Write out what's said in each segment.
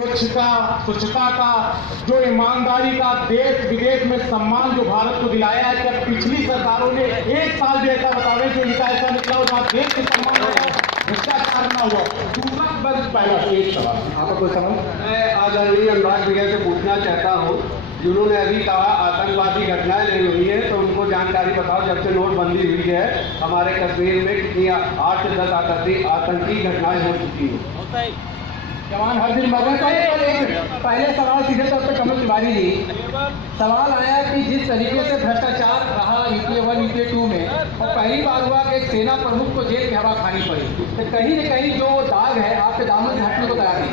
स्वच्छता का, जो ईमानदारी का, देश विदेश में सम्मान जो भारत को दिलाया है। जब पिछली सरकारों ने एक साल भी ऐसा बतावे जो इनका ऐसा निकला हो जहाँ देश के सम्मान हो, भ्रष्टाचार न हुआ। दूसरा बस पहला एक सवाल आपका कोई सवाल? मैं आदरणीय अनुराग भैया से पूछना चाहता हूँ, जिन्होंने अभी कहा आतंकवादी घटनाएं नहीं हुई है, तो उनको जानकारी बताओ जब से नोटबंदी हुई है हमारे कश्मीर में कितनी 8 से 10 आतंकी घटनाएं हो चुकी हैं। जवान हर दिन मर रहे हैं। पहले सवाल सीधे तौर पर कमल तिवारी जी, सवाल आया कि जिस तरीके से भ्रष्टाचार रहा यूपीए 1 यूपीए 2 में, और पहली बार हुआ कि एक सेना प्रमुख को जेल की हवा खानी पड़ी, तो कहीं न कहीं जो दाग है आपके दामन से हटने को तैयार नहीं।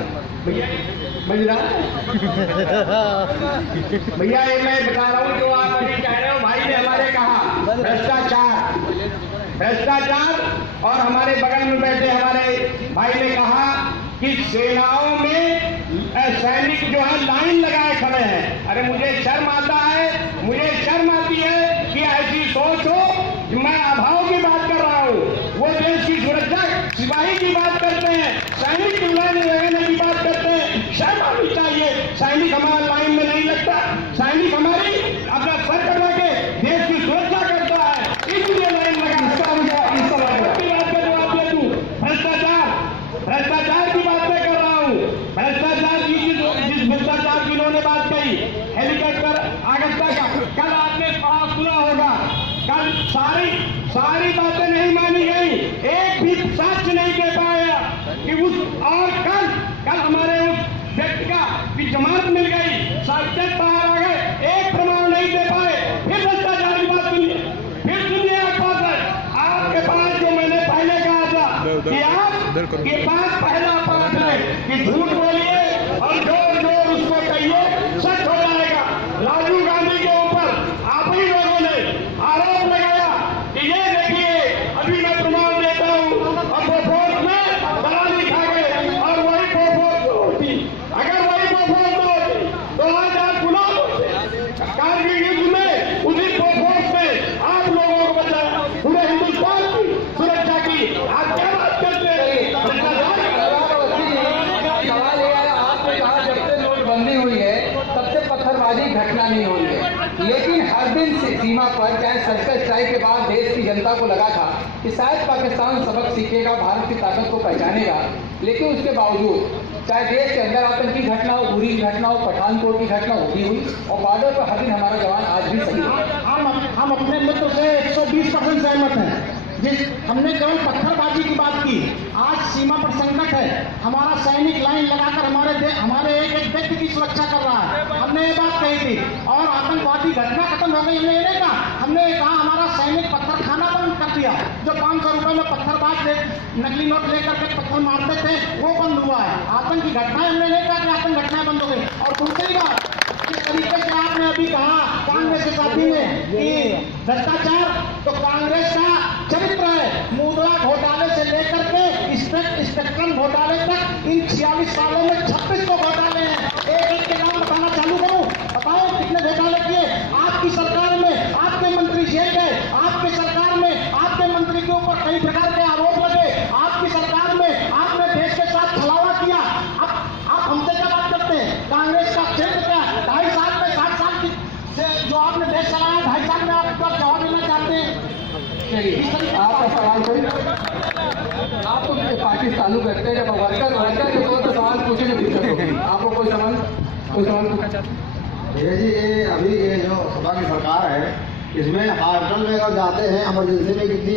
भैया ये मैं बता रहा हूँ जो आप अभी कह रहे हो, भाई ने हमारे कहा भ्रष्टाचार, और हमारे बगल में बैठे हमारे भाई ने कहा कि सेनाओं में सैनिक जो है लाइन लगाए खड़े हैं। अरे मुझे शर्म आता है, मुझे शर्म आती है कि ऐसी सोच हो। मैं अभाव की बात कर रहा हूँ, वो देश की सुरक्षा सिपाही की बात करते हैं, सैनिक लाइन लगाने की बात करते हैं। शर्म आनी चाहिए। सैनिक हमारा लाइन में नहीं लगता, सैनिक हमारी अपना सर कटा के देश की सुरक्षा करता है, इसलिए लाइन लगा। भ्रष्टाचार की बात मैं कर रहा हूँ। भ्रष्टाचार की जिस भ्रष्टाचार की इन्होंने बात कही, हेलीकॉप्टर अगस्ता का, कल आपने सुना होगा, कल सारी बातें नहीं मानी गई, एक भी साक्ष्य नहीं दे पाया कि और कल हमारे उस व्यक्ति का भी जमानत मिल गई, साक्ष्य बाहर आ गए, एक प्रमाण नहीं दे पाए। फिर भ्रष्टाचार की बात सुनिए, फिर सुनिए आपके पास जो मैंने पहले कहा था कि आपके पास पहला पाठ है कि झूठ बोलिए और जोर जोर उसको कहिए, सच हो जाएगा। राजीव गांधी के ऊपर आप ही लोगों ने आरोप लगाया कि ये देखिए अभी मैं प्रमाण देता हूँ, और बोफोर्स में दलाली खा गए, और वही बोफोर्स होती, अगर वही बोफोर्स न होती तो आज आप गुलाम होते। कारगिल युद्ध में उसी बोफोर्स में आप लोगों को बचाया, पूरे हिंदुस्तान की सुरक्षा की। आप क्या बात करते हैं? सवाल ये है, आपने कहा जब से नोटबंदी हुई है तब से पत्थरबाजी घटना नहीं हुई है, लेकिन हर दिन सीमा पर चाहे सर्जिकल स्ट्राइक के बाद देश की जनता को लगा था कि शायद पाकिस्तान सबक सीखेगा, भारत की ताकत को पहचानेगा, लेकिन उसके बावजूद चाहे देश के अंदर आतंकी घटना हो, उरी की घटना हो, पठानकोट की घटना होती हुई, और बॉर्डर पर हर दिन हमारा जवान आज भी सही है। हम अपने मित्र से 120% सहमत हैं। जिस हमने केवल पत्थरबाजी की बात की, आज सीमा पर संकट है, हमारा सैनिक लाइन लगाकर हमारे एक व्यक्ति की सुरक्षा कर रहा है, हमने ये बात कही थी। और आतंकवादी घटना खत्म हो गई, हमने ये नहीं कहा, हमने कहा हमारा सैनिक पत्थर खाना बंद कर दिया, जो 500 रुपए में पत्थरबाज नकली नोट लेकर के पत्थर मारते थे वो बंद हुआ है। आतंकी घटनाएं हमने नहीं कहा कि आतंक घटनाएं बंद हो गई। और दूसरी बात, जिस तरीके से आपने अभी कहा कांग्रेस के साथी में कि भ्रष्टाचार, तो कांग्रेस का चरित्र है मुद्रा घोटाले से लेकर के स्पेक्ट्रम घोटाले तक, इन 46 सालों में 26 को घोटाले हैं। एक के नाम बताना चालू करूं, बताओ कितने घोटाले किए आपकी सरकार में? आपके मंत्री जेल गए, आपकी सरकार में आपके मंत्री के ऊपर कई प्रकार के आरोप लगे, आपकी सरकार में आपने देश के साथ छलावा किया। अब आप हमसे क्या बात करते हैं? कांग्रेस का क्षेत्र क्या 2.5 साल में 60 साल की जो आपने देश चलाया, 2.5 साल में आप जवाब देना चाहते हैं? आपका सवाल कोई, आप तो पार्टी चालू करते हैं, जब वर्कर तो सवाल पूछे जो दिक्कत होगी। आपको कोई सवाल पूछना चाहते हैं? जी ये अभी ये जो सपा की सरकार है, इसमें हॉस्पिटल में अगर जाते हैं इमरजेंसी में, किसी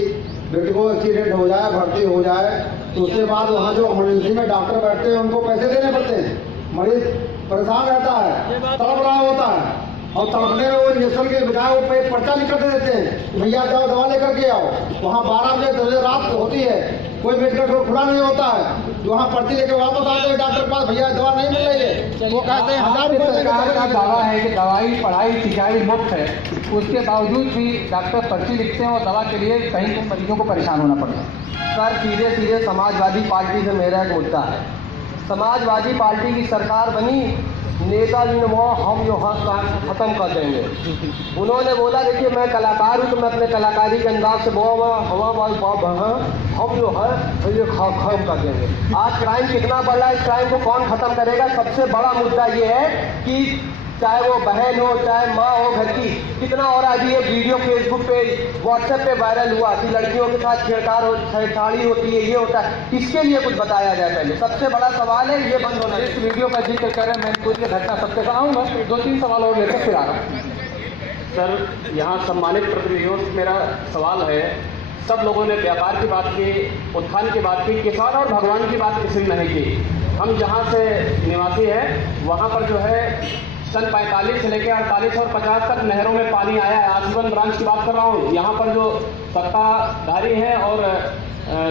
बेटे को एक्सीडेंट हो जाए, भर्ती हो जाए, तो उसके बाद वहाँ जो इमरजेंसी में डॉक्टर बैठते हैं उनको पैसे देने पड़ते हैं। मरीज परेशान रहता है, तड़प रहा होता है, और तड़पने में वो इंजेक्शन के बजाय वो पर्चा निकल देते हैं, भैया जाओ दवा लेकर के आओ। वहाँ 12 बजे 10 बजे रात होती है, कोई मेडिकल खुला नहीं होता है, वहाँ पर्ची लेके वापस आते हैं डॉक्टर के पास, भैया दवा नहीं मिल रही है, वो कहते हैं 1000 रुपये। सरकार का दावा है कि दवाई पढ़ाई सिंचाई मुफ्त है, उसके बावजूद भी डॉक्टर पर्ची लिखते हैं और दवा के लिए कहीं मरीजों को परेशान होना पड़ता है। सर सीधे समाजवादी पार्टी से मेरा एक मुद्दा है। समाजवादी पार्टी की सरकार बनी नेताजी ने वो हम जो है ख़त्म कर देंगे। उन्होंने बोला देखिए मैं कलाकार हूँ तो मैं अपने कलाकारी के अंदाज से हम जो है ये खत्म कर देंगे। आज क्राइम कितना बढ़ रहा है, इस क्राइम को कौन ख़त्म करेगा? सबसे बड़ा मुद्दा ये है कि चाहे वो बहन हो चाहे माँ हो घर की, कितना और आज ये वीडियो फेसबुक पे व्हाट्सएप पे वायरल हुआ कि लड़कियों के साथ छेड़छाड़ी होती है, ये होता है। इसके लिए कुछ बताया जाए पहले। सबसे बड़ा सवाल है ये बंद होना। इस वीडियो का जिक्र कर रहे हैं, मैं पूरी घटना सबके साथ आऊँगा, 2-3 सवाल और लेकर फिर आ रहा हूँ। सर यहाँ सम्मानित प्रतिनिधियों से मेरा सवाल है, सब लोगों ने व्यापार की बात की, उत्थान की बात की, किसान और भगवान की बात किसी ने नहीं की। हम जहाँ से निवासी हैं वहाँ पर जो है सन 45 से लेकर 48 और 50 तक नहरों में पानी आया है। आजीवन ब्रांच की बात कर रहा हूँ। यहाँ पर जो सत्ताधारी हैं और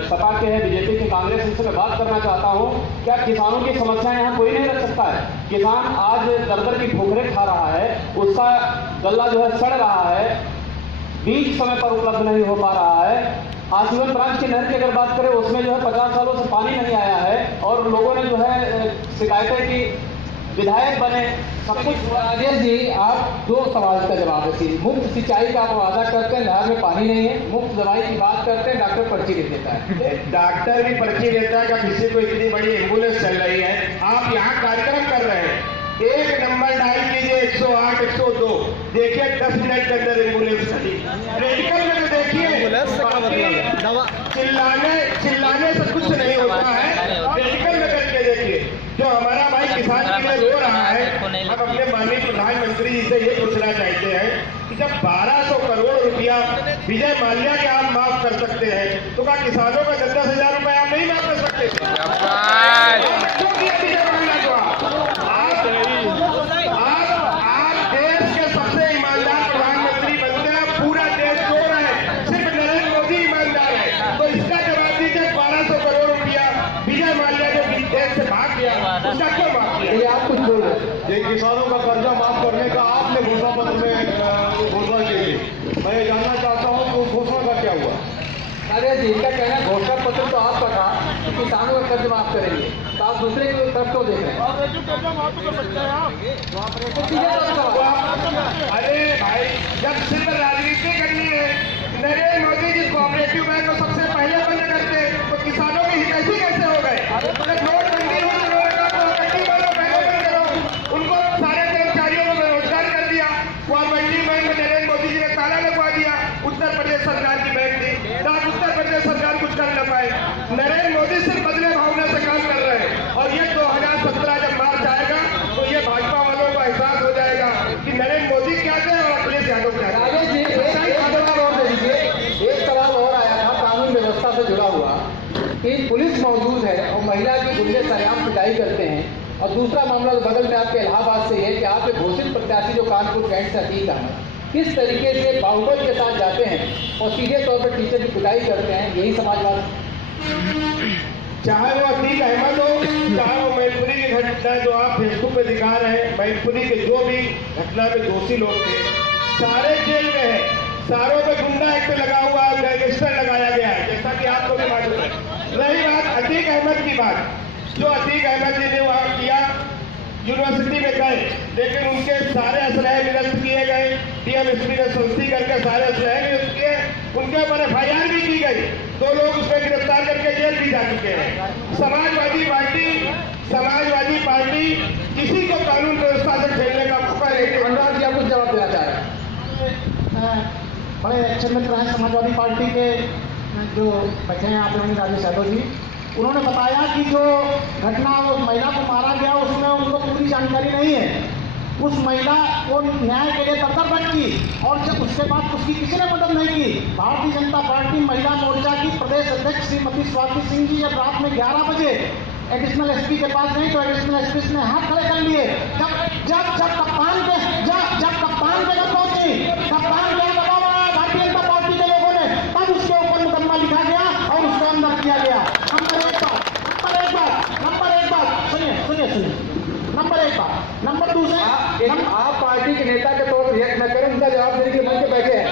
सपा के हैं, बीजेपी के, कांग्रेस, इनसे मैं बात करना चाहता हूँ, क्या किसानों की समस्याएं यहाँ कोई नहीं रख सकता है? किसान आज दर-दर की ठोकरें खा रहा है, उसका गल्ला जो है सड़ रहा है, बीज समय पर उपलब्ध नहीं हो पा रहा है। आजीवन ब्रांच की नहर की अगर बात करें उसमें जो है 50 सालों से पानी नहीं आया है और लोगों ने जो है शिकायतें की, विधायक बने, सब कुछ। राजेश जी, आप 2 सवाल का जवाब दीजिए। मुफ्त सिंचाई का आप वादा करते हैं, नहर में पानी नहीं है, मुफ्त दवाई की बात करते हैं, डॉक्टर पर्ची दे देता है। डॉक्टर भी पर्ची देता है कि किसी को इतनी बड़ी एम्बुलेंस चल रही है, आप यहाँ कार्यक्रम कर रहे हैं, 1 नंबर डायल कीजिए 108 102, देखिए 10 मिनट के अंदर एम्बुलेंस खड़ी। मेडिकल में तो देखिए चिल्लाने से कुछ नहीं होता है, मेडिकल में करके देखिए। जो हमारा भाई किसान के लिए रो रहा है, हम अपने माननीय प्रधानमंत्री जी से ये पूछना चाहते हैं कि जब 1200 करोड़ रुपया विजय माल्या के आप माफ कर सकते हैं तो क्या किसानों का 10,000 रुपए आप नहीं माफ कर सकते? आप देश के सबसे ईमानदार प्रधानमंत्री बनते हैं, पूरा देश चोर है, सिर्फ नरेंद्र मोदी ईमानदार है। तो इसका जवाब दीजिए, 1200 करोड़ रुपया विजय माल्या जो देश से भाग गया उसका क्यों माफ किया? ये आप कुछ बोल रहे हैं। ये किसानों का कर्जा माफ करने का आपने घोषणा पत्र में घोषणा की थी, मैं ये जानना चाहता हूँ कि उस घोषणा का क्या हुआ? अरे जी, इनका कहना है घोषणा पत्र तो आपका था कि किसानों का कर्ज माफ करेंगे, तो आप दूसरे की तरफ क्यों देख रहे हैं? अरे भाई, जब सिर्फ राजनीति करनी है, नरेंद्र मोदी जी कोऑपरेटिव बैंक को सबसे पहले बंद करते तो किसानों के हित कैसे हो गए? नोटबंदी हुई, कोऑपरेटिव बैंक को पहले बंद करो, उनको सारे कर्मचारियों को बेरोजगार कर दिया। कोऑपरेटिव बैंक में नरेंद्र मोदी जी ने ताला लगवा दिया। उत्तर प्रदेश सरकार की बैंक थी, उत्तर प्रदेश सरकार कुछ कर न पाए। नरेंद्र मोदी सिर्फ बदले भावना से काम कर रहे हैं और ये 2017 जब मार्च आएगा तो ये भाजपा वालों को एहसास हो जाएगा कि नरेंद्र मोदी क्या थे और अखिलेश यादव क्या थे। राजेश जी, एक सवाल और दे दीजिए। एक सवाल और आया था कानून व्यवस्था से जुड़ा हुआ कि पुलिस मौजूद है और महिला की गुंडे सरेआम पिटाई करते हैं, और दूसरा मामला जो बगल में आपके इलाहाबाद से है कि आप एक घोषित प्रत्याशी जो कानपुर कैंट से अतीक अहमद किस तरीके से बाहुबल के साथ जाते हैं और सीधे तौर पर टीचर की पिटाई करते हैं, यही समाजवाद। चाहे वो अतीक अहमद हो, चाहे वो मैनपुरी की घटना जो आप फेसबुक पे दिखा रहे हैं, मैनपुरी के जो भी घटना में दोषी लोग थे सारे जेल में हैं, सारों पे गुंडा एक्ट लगा हुआ है, गैंगस्टर लगाया गया है, जैसा कि आपको भी मालूम है। रही बात अतीक अहमद की बात, जो अतीक अहमद जी ने वहाँ किया, यूनिवर्सिटी में गए लेकिन उनके सारे असलहे निरस्त किए गए, डीएमएसपी ने संस्ती करके सारे असलहे निरस्त किए, उनके ऊपर FIR भी की गई, 2 लोग उसमें गिरफ्तार करके जेल भी जा चुके हैं। समाजवादी पार्टी किसी को कानून व्यवस्था से खेलने का मौका नहीं देती। अनुराग जी, आप कुछ जवाब देना चाह रहे हैं? बड़े अच्छे मित्र हैं समाजवादी पार्टी के जो बैठे हैं आप लोग, राजेश यादव जी, उन्होंने बताया कि जो घटना उस महिला को मारा गया उसमें उनको पूरी जानकारी नहीं है। उस महिला को न्याय के लिए तत्पर रखी और जब उसके बाद उसकी किसी ने मदद नहीं की। भारतीय जनता पार्टी महिला मोर्चा की प्रदेश अध्यक्ष श्रीमती स्वाति सिंह जी जब रात में 11 बजे एडिशनल एसपी के पास गई तो एडिशनल एसपी ने हाथ खड़े कर लिए। जब कप्तान पे जब पहुंची, कप्तान पे भारतीय जनता पार्टी के लोगों ने तब उसके ऊपर मुकदमा लिखा गया और उसको अंदर किया गया। नंबर एक बात सुनिए। नंबर दूसरे, आप पार्टी के नेता के तौर पर रिएक्ट न करें, उनका जवाब देने के मन के बैठे हैं।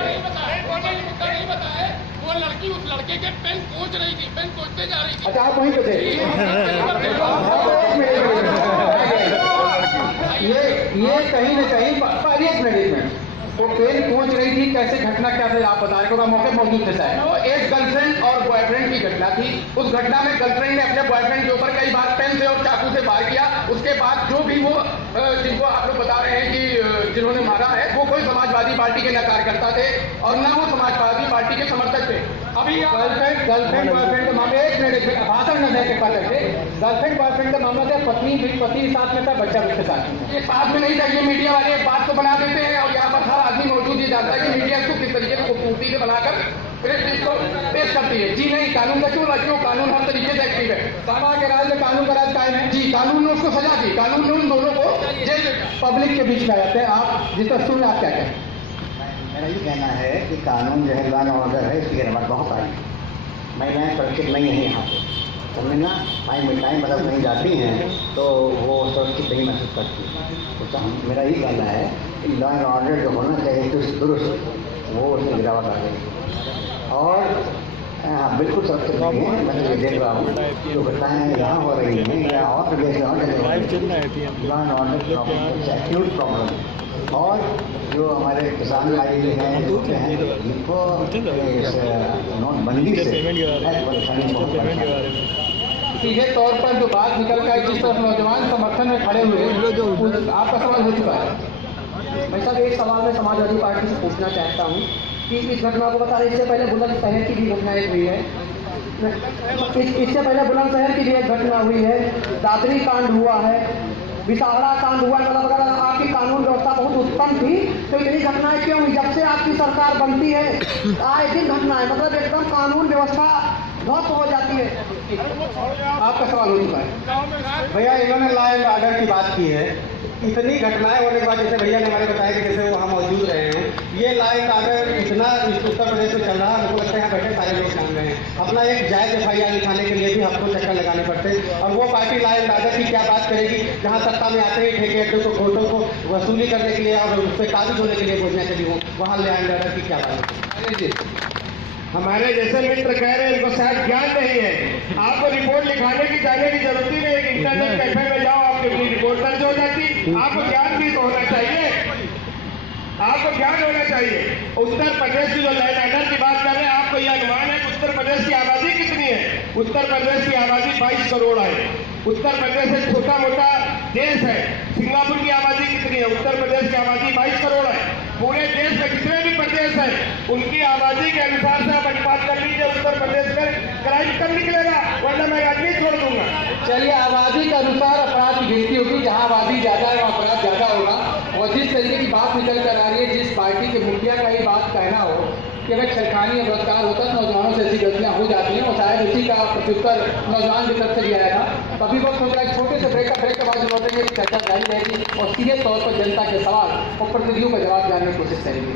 वो लड़की उस लड़के के पेन पहुंच रही थी, पेन पहुंचते जा रही थी। अच्छा, आप वहीं पे थे। ये ये कहीं न कहीं एक मिनट वो ट्रेन पहुंच रही थी, कैसे घटना क्या थी आप बता रहे हो, मौके मौजूद थे शायद। वो एक गर्लफ्रेंड और बॉयफ्रेंड की घटना थी। उस घटना में गर्लफ्रेंड ने अपने बॉयफ्रेंड के ऊपर कई बार पेन से और चाकू से वार किया। उसके बाद जो भी वो जिनको आप लोग बता रहे हैं कि जिन्होंने मारा है वो कोई समाजवादी पार्टी के न कार्यकर्ता थे और न वो समाजवादी पार्टी के समर्थक थे। अभी गर्लफ्रेंड बॉयफ्रेंड का मामला, एक मिनट भाषण न देकर पता थे, गर्लफ्रेंड बॉयफ्रेंड का मामला था, पति साथ में था, बच्चा उसके साथ। ये साथ में नहीं था, ये मीडिया वाले एक बात तो बना देते हैं और यहाँ पर हर आदमी मौजूद ही जानता है कि मीडिया इसको किस तरीके से खूबसूरती से बनाकर इसको पेश करती है। जी नहीं, कानून का क्यों, कानून हर तरीके से एक्टिव है। सभा के राज में कानून का राज कायम है। जी, कानून ने उसको सजा दी, कानून ने उन दोनों को जेल में। पब्लिक के बीच में आ जाते हैं आप, जिस पर सुन आप क्या कहें? मेरा ये कहना है कि कानून जो है लॉ एंड ऑर्डर है, इसकी गिरावट बहुत आई। महिलाएं सुरक्षित नहीं है यहाँ पे, समझे ना। महिलाएं मतलब नहीं जाती हैं तो वो सुरक्षित नहीं महसूस करती। तो मेरा ये कहना है कि लॉ एंड ऑर्डर जो होना चाहिए दुरुस्त, वो उसमें गिरावट आ गई। और हाँ, बिल्कुल सुरक्षित नहीं है। मैं तो ये देख रहा हूँ जो घटनाएँ यहाँ हो रही हैं या और प्रदेश और जगह law and order problem, acute problem. और जो हमारे किसान भाई हैं जिनको नोटबंदी से परेशानी बहुत परेशानी। सीधे तौर पर जो बात निकल कर जिस तरफ नौजवान समर्थन में खड़े हुए, आपका सवाल हो चुका है। भाई साहब, एक सवाल मैं समाजवादी पार्टी से पूछना चाहता हूँ कि इस घटना को बता रहे, इससे पहले बुलंदशहर की भी घटना एक हुई है, इससे पहले बुलंदशहर की भी एक घटना हुई है, दादरी कांड हुआ है, विसाहड़ा कांड हुआ, मतलब अगर आपकी कानून व्यवस्था बहुत उत्तम थी तो इतनी घटनाएं क्यों हुई? जब से आपकी सरकार बनती है आए दिन घटनाएं, मतलब एकदम कानून व्यवस्था ध्वस्त हो जाती है। आपका सवाल हो चुका है। भैया इन्होंने लॉ एंड ऑर्डर की बात की है। इतनी घटनाएं होने के बाद, जैसे भैया ने हमारे बताया कि जैसे वो वहाँ मौजूद रहे हैं, ये लॉ एंड ऑर्डर इतना उत्तर प्रदेश में चल रहा है, हमको लगता है यहाँ बैठे सारे लोग जान रहे हैं। अपना एक जायज FIR लिखाने के लिए भी हमको चक्कर लगाने पड़ते हैं। और वो पार्टी लॉ एंड ऑर्डर की क्या बात करेगी जहाँ सत्ता में आते ही ठेके अड्डों को घोटों को वसूली करने के लिए और उस पर काबिज होने के लिए घोषणा चली हो, वहाँ लॉ एंड ऑर्डर की क्या बात है? हमारे जैसे मित्र कह रहे हैं इनको शायद ज्ञान नहीं है। आपको रिपोर्ट लिखाने की जाने की जरूरत ही नहीं है। इंटरनेट कैफे में जाओ, आपकी अपनी रिपोर्ट दर्ज हो जाती। आपको ज्ञान भी तो होना चाहिए, आपको ज्ञान होना चाहिए। उत्तर प्रदेश की जो लैंड ऑर्डर की बात कर रहे हैं, आपको यह अनुमान है कि उत्तर प्रदेश की आबादी कितनी है? उत्तर प्रदेश की आबादी 22 करोड़ है। उत्तर प्रदेश एक छोटा मोटा देश है। सिंगापुर की आबादी कितनी है? उत्तर प्रदेश की आबादी 22 करोड़ है। पूरे देश में जितने भी प्रदेश हैं उनकी आबादी के अनुसार से आप अनुपात कर लीजिए, उत्तर प्रदेश का क्राइम कम निकलेगा, वरना मैं आदमी छोड़ दूंगा। चलिए, आबादी के अनुसार अपराध की गिनती होगी, जहाँ आबादी ज्यादा है वहाँ अपराध ज्यादा होगा। और जिस तरीके की बात निकल कर आ रही है, जिस पार्टी के मुखिया का ही बात कहना हो कि अगर छलकानी और बलात्कार होता तो नौजवानों से ऐसी गलतियां हो जाती हैं, और शायद उसी का प्रत्युत्तर नौजवान की तरफ से दिया जाएगा। तभी वक्त होगा एक छोटे से ब्रेक के बाद लौटेंगे, चर्चा जारी रहेगी और सीधे तौर पर जनता के सवाल और प्रतिनिधियों का जवाब जानने की कोशिश करेंगे।